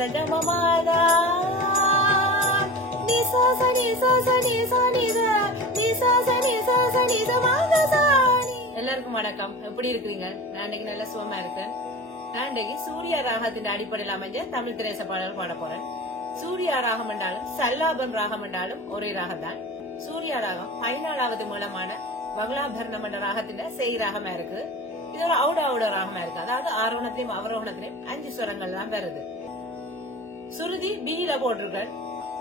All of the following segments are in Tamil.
சகமமாதா நிசா சனி சா சனி சா நிசா நிசா சனி சா சனி சமாதா சாணி. எல்லாருக்கும் வணக்கம். எப்படி இருக்கிறீங்க? நான் இன்னைக்கு நல்ல சுகமா இருக்கேன். நான் இன்னைக்கு சூர்யா ராகத்தின் அடிப்படையில் அமைஞ்ச தமிழ் திரைச பாடல் பாட போறேன். சூர்யா ராகம் என்றாலும் சல்லாபம் ராகம் என்றாலும் ஒரே ராகம் தான். சூர்யா ராகம் 14வது மூலமான வகலாபரணம் என்ற ராகத்தின் செய் ராகமா இருக்கு. இது ஒரு அவுட ராகமா இருக்கு. அதாவது ஆரோகணத்திலையும் அவரோகணத்திலையும் 5 சுரங்கள் தான் வருது. சுருதி பீல போட்டிருக்கேன்.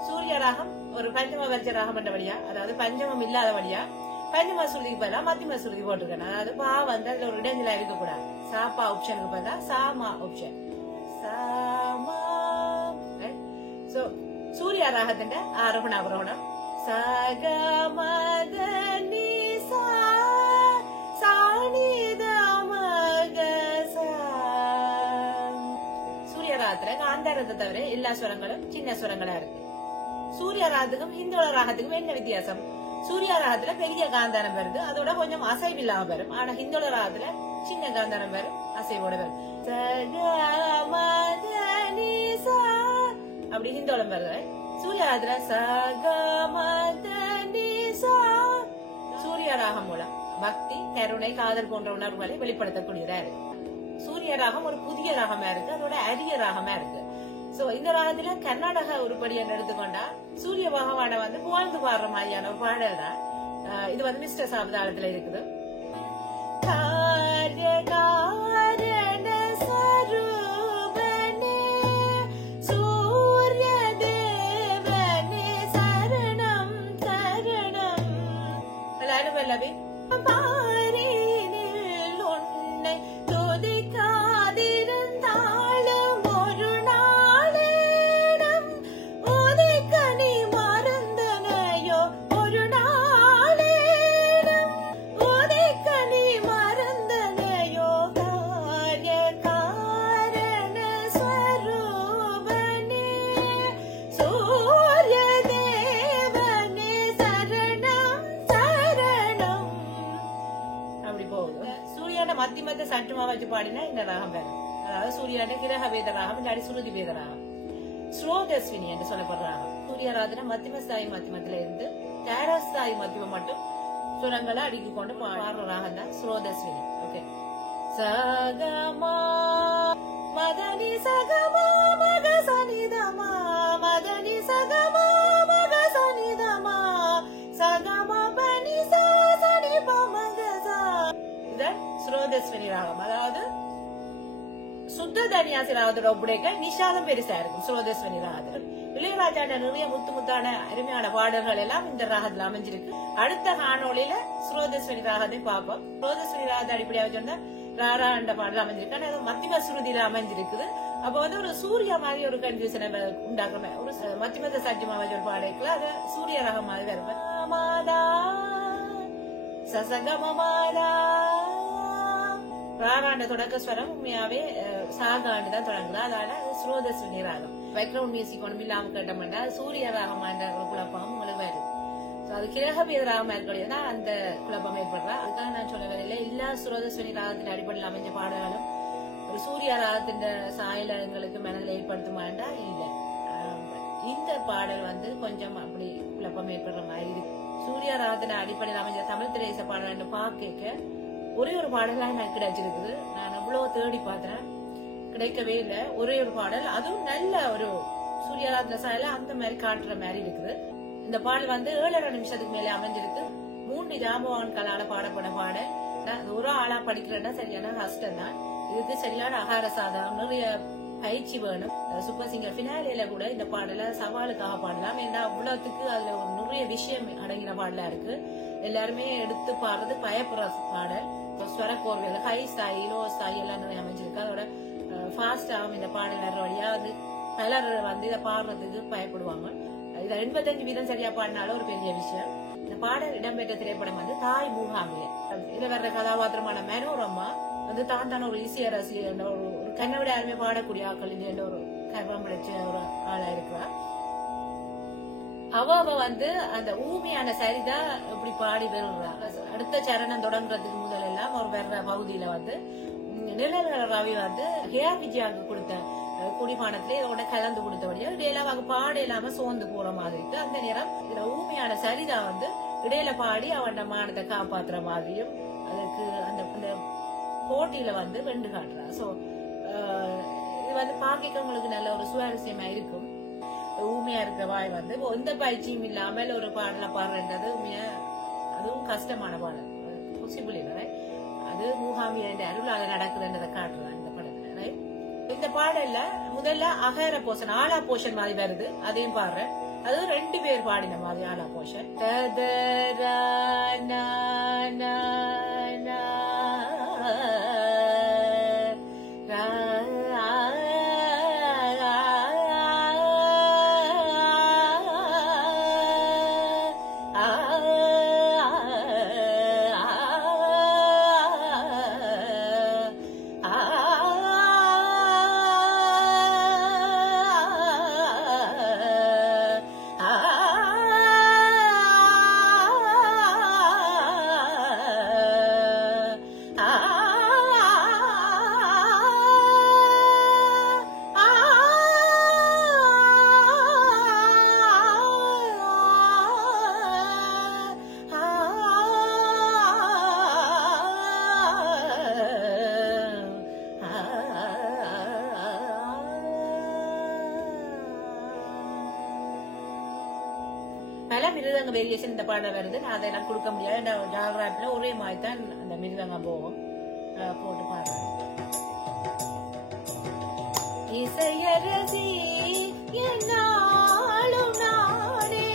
சூர்யா ராகம் ஒரு பஞ்சம வர்ஜ ராகம் என்ற வழியா, அதாவது பஞ்சமம் இல்லாத வழியா பஞ்சம சுருதிக்கு பதிலா மத்தியம சுருதி போட்டிருக்கேன். அதாவது பா வந்து அதுல ஒரு இடைஞ்சலா இருக்க கூடாது. சாப்பா ஆப்ஷனுக்கு பதிலா சாமா ஆப்ஷன். சோ சூர்யா ராகத்தின் ஆரோகண அவரோகணம் சகமத நிசா சூர்யா ராகத்துல காந்தாரத்தை தவிர எல்லா சுரங்களும் சின்ன சுரங்களா இருக்கு. சூர்யா ராகத்துக்கும் ஹிந்தோள ராகத்துக்கும் என்ன வித்தியாசம்? சூர்யா ராகத்துல பெரிய காந்தாரம் வருது, அதோட கொஞ்சம் அசைவில்லாம வரும். ஆனா ஹிந்தோள ராகத்துல சின்ன காந்தாரம் வரும், அசைவோட வரும். அப்படி ஹிந்தோளம் வருது. சூர்யா ராகத்துல சகமதனிசா. சூர்யா ராகம் மூலம் பக்தி, கருணை, காதல் போன்ற உணர்வுகளை வெளிப்படுத்தக்கூடியதா இருக்கு. சூர்யா ராகம் ஒரு புதிய ராகமா இருக்கு, அதோட அரிய ராகமா இருக்கு. சோ இந்த ராகத்துல கர்நாடக உருப்படியை எடுத்துக்கொண்டா சூரிய பகவான வந்து புகழ்ந்து பாடுற மாதிரியான ஒரு பாடல் தான். இது வந்து மிஸ்டர் சாபதாளத்துல இருக்குது. மத்தியமத்தை சட்டுமா வச்சு பாடினா இந்த ராகம் வேணும். அதாவது சூர்யாண்ட கிரக வேத ராகம், இல்லாடி சுருதி வேத ராகம், ஸ்ரோதஸ்வினி என்று சொல்லப்படுற ராகம். சூர்யா ராகத்துல மத்தியம ஸ்தாயி மத்தியமத்துல இருந்து தேரஸ்தாயி மத்தியமம் மட்டும் சுரங்களை அடுக்கி கொண்டு பாடுற ராகம் தான் ஸ்ரோதஸ்வினி. ஓகே. சகமா மதனி சகமா மக சனிதமா மதனி சகமா மக சனிதமா சகமா பனி சா சனி பமகசா. ஸ்ரோதஸ்வினி ராகம், அதாவது சுத்த தனியாசி ராகத்தோட ஒப்படைக்க நிஷாலம் பெருசா இருக்கும். ஸ்ரோதஸ்வினி ராகத்துல இளையராஜாட நிறைய முத்து முத்தான அருமையான பாடல்கள் எல்லாம் இந்த ராகத்துல அமைஞ்சிருக்கு. அடுத்த காணொலியில ஸ்ரோதஸ்வினி ராகத்தை பார்ப்போம். ஸ்ரோதஸ்வினி ராகத்தை அடிப்படையாக சொன்னா ராரா என்ற பாடல் அமைஞ்சிருக்கு. ஆனா மத்தியம சுருதியில அமைஞ்சிருக்குது. அப்ப வந்து ஒரு சூர்யா மாதிரி ஒரு கன்ஃபியூஷன் உண்டாக்குற ஒரு மத்தியமத சத்தியமா வச்ச ஒரு பாடலுக்குள்ள அது சூரிய ராகம் மாதிரி இருக்கும். சசகமமாலா ராகாண்ட தொடக்க ஸ்வரம் உண்மையாவே சாகாண்டு தான் தொடங்குது. அதனால ஸ்ரோதஸ்வினி ராகம். பேக்ரவுண்ட் மியூசிக் ஒன்றும் இல்லாம கேட்டோம்னா சூரிய ராகமான குழப்பம் உங்களுக்கு வருது. அது கிரகபேத ராகமா இருக்கக்கூடியதுதான் அந்த குழப்பம் ஏற்படுறா. அதுக்காக நான் சொல்ல வரையில எல்லா ஸ்ரோதஸ்வினி ராகத்தின் அடிப்படையில் அமைஞ்ச பாடல்களும் ஒரு சூர்யா ராகத்தின் சாயல எங்களுக்கு மனதில் ஏற்படுத்துமாண்டா இல்ல. இந்த பாடல் வந்து கொஞ்சம் அப்படி குழப்பம் ஏற்படுற மாதிரி இருக்கு. சூர்யா ராகத்தின் அடிப்படையில் அமைஞ்ச தமிழ் திரைச பாடல் பார்க்க ஒரே ஒரு பாடலா எனக்கு கிடைச்சிருக்குது. நான் அவ்வளவு தேடி பார்த்தேன், கிடைக்கவே இல்லை. ஒரே ஒரு பாடல், அதுவும் நல்ல ஒரு சூர்யா ராகத்தின சாயல அந்த மாதிரி காட்டுற மாதிரி இருக்குது. இந்த பாடல் வந்து 7.5 நிமிஷத்துக்கு மேல அமைஞ்சிருக்கு. 3 ஜாம்பவான்களால பாடப்பட பாடல். ஒரு ஆளா படிக்கிறேன்னா சரியான கஷ்டம் தான். இதுக்கு சரியான ஆகார சாதனம், நிறைய பயிற்சி வேணும். சூப்பர் சிங்கர் பினாலியில கூட இந்த பாடல சவாலுக்காக பாடலாம். ஏன்னா அவ்வளவுக்கு அதுல ஒரு நிறைய விஷயம் அடங்கின பாடலா இருக்கு. எல்லாருமே எடுத்து பாடுறது பயப்படுற பாடல். ஸ்வர கோர்வையில ஹை ஸ்தாயி, லோ ஸ்தாயி எல்லாம் நிறைய அமைஞ்சிருக்கு. அதோட ஃபாஸ்டாகவும் இந்த பாடல் வர்ற வழியா வந்து பலர் வந்து இதை பாடுறதுக்கு பயப்படுவாங்க. இதை 85% சரியா பாடினாலும் ஒரு பெரிய விஷயம். இந்த பாடல் இடம்பெற்ற திரைப்படம் வந்து தாய் மூகாம்பிகை. இதுல வர்ற கதாபாத்திரமான மனோரமா வந்து தான் ஒரு இசையரசி, ஒரு கண்ணவிட யாருமே பாடக்கூடிய ஆக்கள் என்ற ஒரு கர்வம் பிடிச்ச ஒரு ஆளா இருக்கிறா. அவ வந்து அந்த ஊமையான சரிதான் இப்படி பாடி வருறா. அடுத்த சரணம் தொடங்குறதுக்கு முதல் எல்லாம் ஒரு வர்ற பகுதியில வந்து நிழல் ரவி வந்து ஹேயா விஜயாவுக்கு கொடுத்த குடிபானத்திலே இதோட கலந்து கொடுத்தபடியா இடையில அவங்க பாட இல்லாம சோர்ந்து போற மாதிரி இருக்கு. அந்த நேரம் இதுல ஊமையான சரிதா இடையில பாடி அவன் மானத்தை காப்பாத்துற மாதிரியும் அதுக்கு அந்த போட்டியில வெண்டு காட்டுறா. சோ இது பாக்கிக்கவங்களுக்கு நல்ல ஒரு சுவாரஸ்யமா இருக்கும். ஊமையா இருக்கிற வாய் எந்த பயிற்சியும் இல்லாமல் ஒரு பாடல பாடுறது உண்மையா அதுவும் கஷ்டமான பாடல், பாசிபிள் இல்லை. அது மூகாம்பிய அருளாக நடக்குதுன்றதை காட்டுறான் இந்த படத்துல. இந்த பாடல்ல முதல்ல அகர போஷன் ஆலா போஷன் மாதிரி வருது, அதையும் பாடுறேன். அது 2 பேர் பாடின மாதிரி ஆலா போஷன். பல மிருதங்க வேரியேஷன் இந்த பாடல் வருது. நான் அதெல்லாம் கொடுக்க முடியாது, டால்ராப்ல ஒரே மாதிரி தான் அந்த மிருதங்க போகும். போட்டு பாடுறேன். இசையரசி என்னாலும் நானே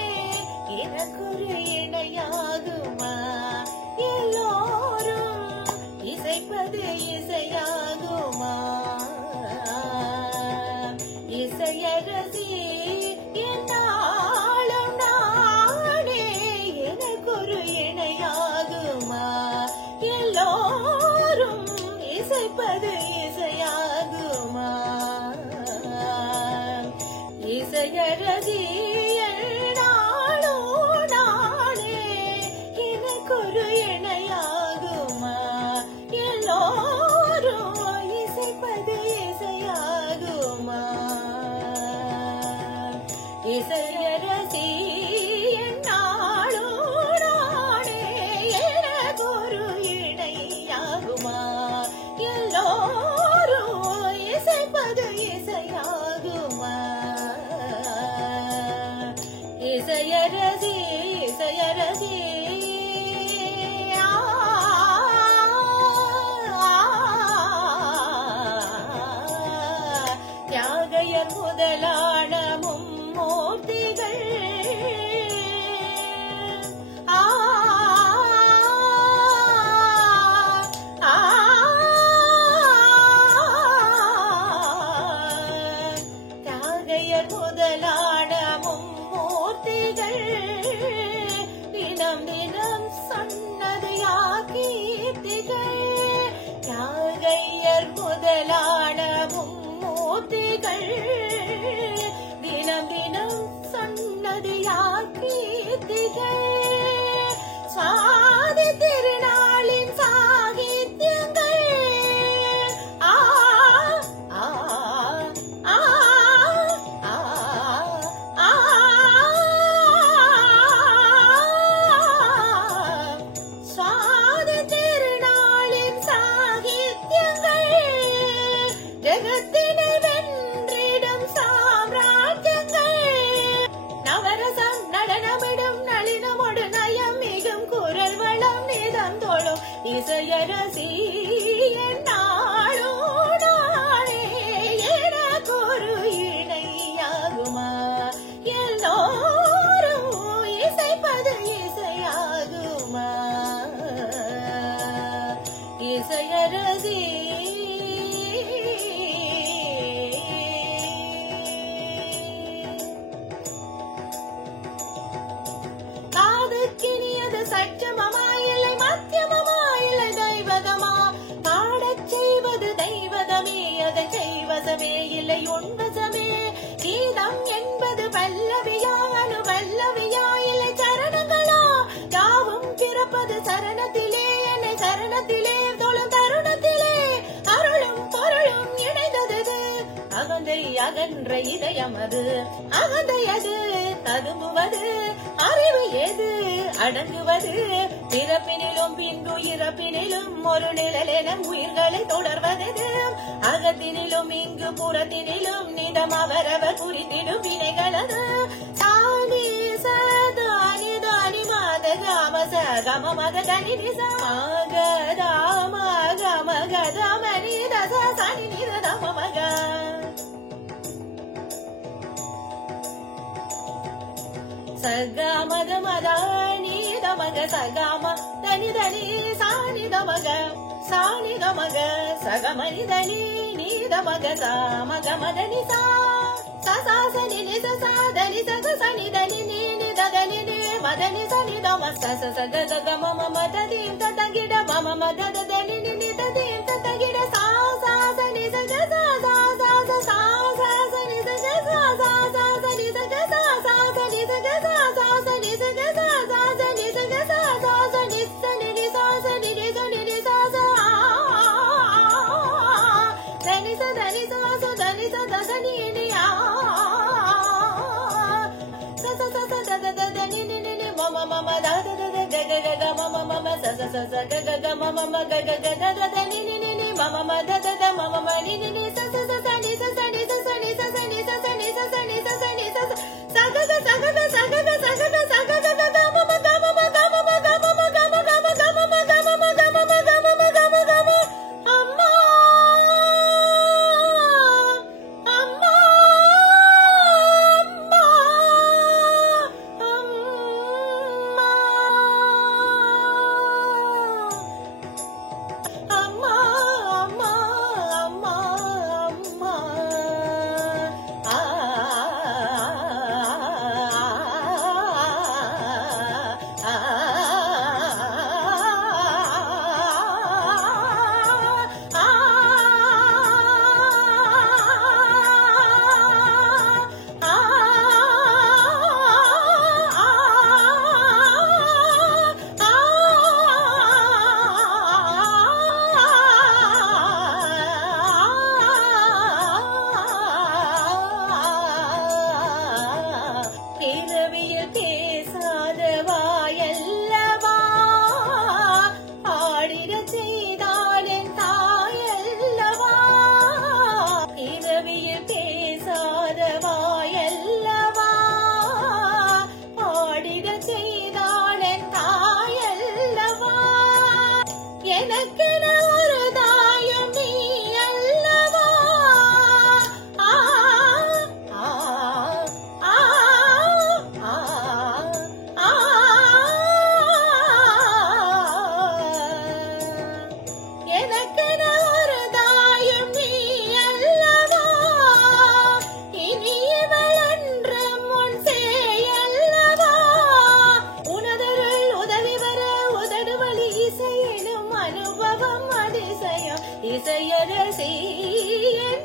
எனக்கொரு இணையாகுமா, எல்லோரும் இசைப்பது இசையாகுமா. இசையரசி என்னாலும் நானே எனக்கொரு இணையாகுமா, எல்லோரும் இசைப்பது இசையாகுமா. இசையரசி என்னாலும் நானே எனக்கொரு இணையாகுமா, எல்லோரும் இசைப்பது இசையாகுமா. இசையரசி என்னாலும் நானே எனக்கொரு இணையாகுமா, எல்லோரும் இசைப்பது இசையாகுமா. இசையரசி இசையரசி தியாகையர் முதலான மும்மூர்த்திகள் தியாகையர் முதலான மும்மூர்த்திகள் தினம் தினம் சன்னதியா கீர்த்திகள். தியாகையர் முதலான மும்மூர்த்திகள் தினம் தினம் சன்னதியா கீர்த்திகள். சாதி திருநாளின் சாகித்யங்கள் ஆ ஆ ஆ ஆ ஆ சாதி திருநாளின் சாகித்யங்கள் ஜெகத்தினை வென்றிடும் சாம்ராஜ்யங்கள். நவரசம் நடனமிடும் நளினமொடு நயம் மிகும் குரல் வளம் நிதம் தோழும் இசையரசி என்னாலும் நானே எனக்கொரு இணையாகுமா, எல்லோரும் இசைப்பது இசையாகுமா. இசையரசி காதுக்கினியது சற்றமமாயில்லை மத்தியமமாயில்லை தெய்வதமா, பாடச் செய்வது தெய்வதமே அதை செய்வசமே இல்லை உண்வசமே. கீதம் என்பது பல்லவியா அனுபல்லவியா இல்லை சரணங்களா, யாவும் பிறப்பது சரணத்திலே என்னை சரணத்திலே தொழும் தருணத்திலே அருளும் பொருளும் இணைந்தது அகந்தை அகன்ற இதயமது அகந்தையது ததும்புவது அறிவு ஏது அடங்குவது பிறப்பினிலும் பின்பு இறப்பினிலும் ஒரு நிழலென உயிர்களை தொடர்வது அகத்தினிலும் இங்கு புறத்தினிலும் நிதம் அவரவர் புரிந்திடும் வினைகளது தானி சதானி தானி மாத காம சகம மக தனி நிசாக தாம கம கதமனி தச சனி நிதம மக சகமத மதானி தமக சகம தனி தனி சானி தமக சானி தமக சகமனி தனி நீதமக சாமக மதனி சா சசாசனி நிச சாதனி சக சனி தனி நீ ததனி நீ மதனி சனி தம சச சக சக மம மததீம் ததகிட மம மதத தனி நீ ததீம் ததகிட சா சா சனி சக சா சா சா சா சா சனி சக சா சா சா சனி சக சா சா சனி சக சா சா சனி சக சா சா சனி சக சா சா சனி சனி நி சா சனி நி சனி நி சா சா சனி ச தனி சா ச தனி ச த சனி நி ஆ ச ச ச ச த த த தனி நி நி நி மம மம த த த த க க க க மம மம ச ச ச ச க க க மம ம க க க த த த நி நி நி நி மம ம த த த மம ம நி நி நி ச ச ச ச நி ச ச நி ச ச நி ச ச நி ச ச நி ச ச நி ச ச நி ச ச ச க க ச க க ச க க ச க க ச க க க க மம க மம க மம க மம க ம க ம க மம க மம க மம க மம க மம க ம அம்மா அம்மா அம்மா அம்மா அம்மா அம்மா ஆ பிறவியில் பேசாத வாயல்லவா ஆடிடச் செய்தாள் என் தாயல்லவா பிறவியில் பேசாத வாயல்லவா ஆடிடச் செய்தாள் என் தாயல்லவா எனக்கென ஒரு தாயம் நீ அல்லவா ஆ ஆ ஆ ஆ எனக்கென ஒரு தாயம் நீ அல்லவா இனி இவள் என்று முன் செய்யல்லவா உனதருள் உதவி வர உதடு வழி இசையினும் அனுபவம் அதிசயம் இசையரசி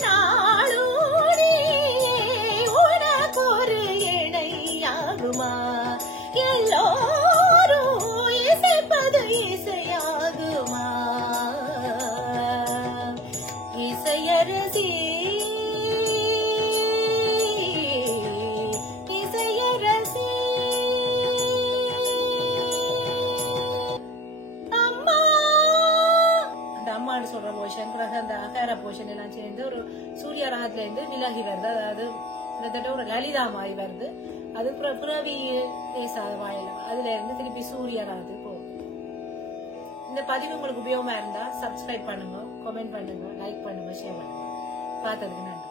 நாளூரே உனக்கு ஒரு இணையாகுமா எல்லோரும் இசைப்பது இசையாகுமா இசையரசி இசையரசி அம்மா அந்த அம்மான்னு சொல்ற போர்ஷன் பிறகு அந்த அகார போர்ஷன் எல்லாம் சேர்ந்து ஒரு சூரிய ராகத்துல இருந்து விலகி வருது அதாவது கிட்டத்தட்ட ஒரு லலிதா மாதிரி வருது அது பிறவி பேசாத வாயில அதுல இருந்து திருப்பி சூரிய ராகு போகும். இந்த பதிவு உங்களுக்கு உபயோகமா இருந்தா சப்ஸ்கிரைப் பண்ணுங்க, கமெண்ட் பண்ணுங்க, லைக் பண்ணுங்க, ஷேர் பண்ணுங்க. பார்த்ததுக்கு நன்றி.